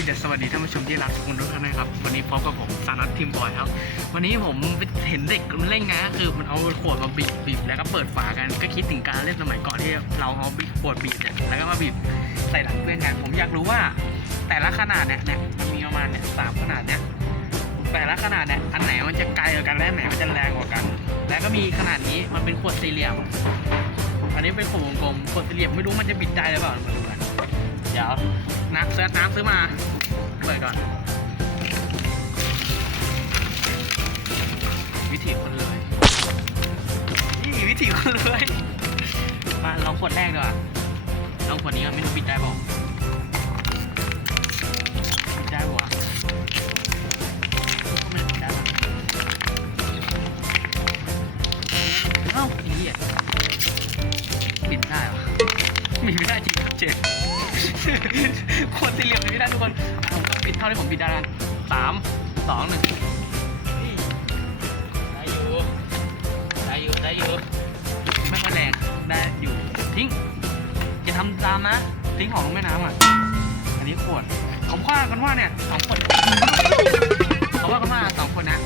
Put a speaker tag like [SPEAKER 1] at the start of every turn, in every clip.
[SPEAKER 1] ยจะสวัสดีท่านผู้ชมที่รักทุกคนทุกท่านนะครับ วันนี้พบกับผมสานัททีมบอยครับ วันนี้ผมเห็นเด็กมันเล่นไงก็คือมันเอาขวดมาบีบบีบแล้วก็เปิดฝากันก็คิดถึงการเล่นสมัยก่อนที่เราเอาบีบขวดบีบเนี่ยแล้วก็มาบีบใส่หลังเพื่อนกัน ผมอยากรู้ว่า แต่ละขนาดเนี่ยเนี่ยมันมีประมาณเนี่ยสามขนาดเนี่ยแต่ละขนาดเนี่ยอันไหนมันจะไกลกว่ากันและอันไหนมันจะแรงกว่ากัน แล้วก็มีขนาดนี้มันเป็นขวดสี่เหลี่ยมอันนี้เป็นขวดวงกลมขวดสี่เหลี่ยมไม่รู้มันจะบิดได้หรือเปล่ามาดูกัน ยวน้ำเซิร์ชน้ำซื้อมา เปิดก่อน วิธีคนเลย นี่วิธีคนเลย มาลองขวดแรกดีกว่าลองขวดนี้ก่อนไม่รู้บิดได้บอกบิดได้ปะวะก็ไม่บิดได้ปะเอ้าไอ้เหี้ยบิดได้ปะบิดไม่ได้จริงครับเจข วดสี่เหลี่ยมบิดไม่ได้ทุกคนผมต้องบิดเท่าที่ผมบิดได้แล้วกันสามสองหนึ่งได้อยู่ ได้อยู่ ได้อยู่ ไม่ค่อยแรง ได้อยู่ ทิ้งจะทำตามนะ ทิ้งของลงแม่น้ำอะ อันนี้ขวดผมว่ากันว่าเนี่ยสองขวดเขาว่ากันว่าสองคนนะ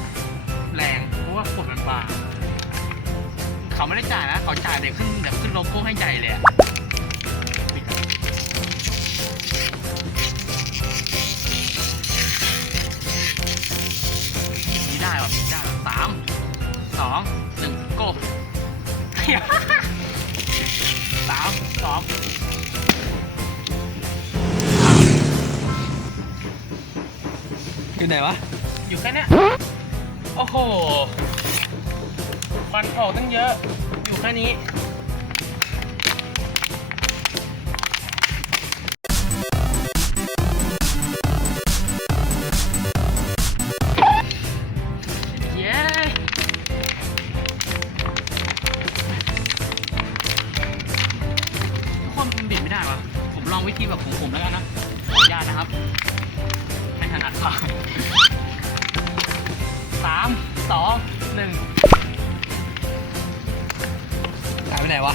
[SPEAKER 1] แรง เพราะว่าขวดมันบางเขาไม่ได้จ่ายนะ เขาจ่ายเดี๋ยวขึ้นเดี๋ยวขึ้นโลโก้ให้ใหญ่เลยอะ หนึ่งโก้สามสองอยู่ไหนวะ อยู่แค่เนี้ยโอ้โหควันออกตั้งเยอะ อยู่แค่นี้ ลองวิธีแบบของผมแล้วกันนะขออนุญาตนะครับไม่ถนัดปากสามสองหนึ่งหายไปไหนวะ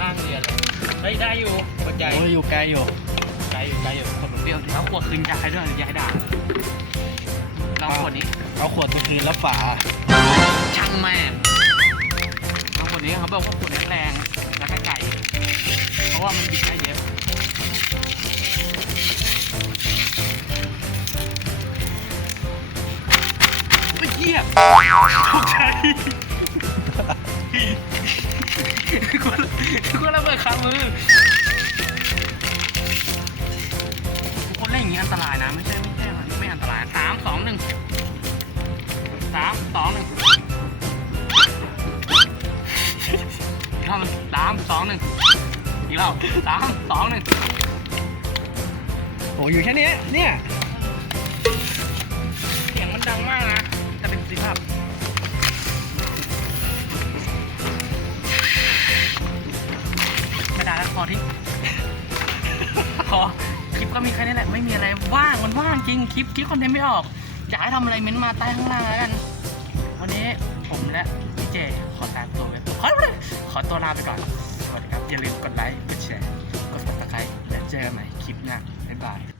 [SPEAKER 2] ล่างเรียนเลยเฮ้ยได้อยู่หัวใจ
[SPEAKER 1] โอ้ยอยู่ไกลอยู่
[SPEAKER 2] ไกลอยู่ไกลอยู่
[SPEAKER 1] ขวดเปรี้ยวแล้วขวดคืนยายด้วยหรือยายด่าลองขวดนี้
[SPEAKER 3] เอาขวดไปคืนแล้วฝา
[SPEAKER 1] ช่างแม่งลองขวดนี้เขาบอกว่าขวดแรงๆแล้วก็ไก่เพราะว่ามันบิดได้เยอะ ตกใจกูกูระเบิดคามือทุกคนเล่นอย่างนี้อันตรายนะ ไม่ใช่ไม่ใช่มันไม่อันตรายสามสองหนึ่งสามสองหนึ่งอีกรอบหนึ่งสามสองหนึ่งอีกรอบสามสองหนึ่ง
[SPEAKER 3] โอ้อยู่แค่นี้เนี่ย
[SPEAKER 1] ไม่ได้แล้วพอทิ้งพอคลิปก็มีแค่นี้แหละไม่มีอะไรว่างมันว่างจริงคลิปคลิปคอนเทนต์ไม่ออก อยากให้ทำอะไรเม้นต์มาใต้ข้างล่างแล้วกันวันนี้ผมและพี่เจขอตามตัวไปขอขอตัวลาไปก่อนสวัสดีครับอย่าลืมกดไลค์กดแชร์กดติดตามและเจอกันใหม่คลิปหน้าบ๊ายบาย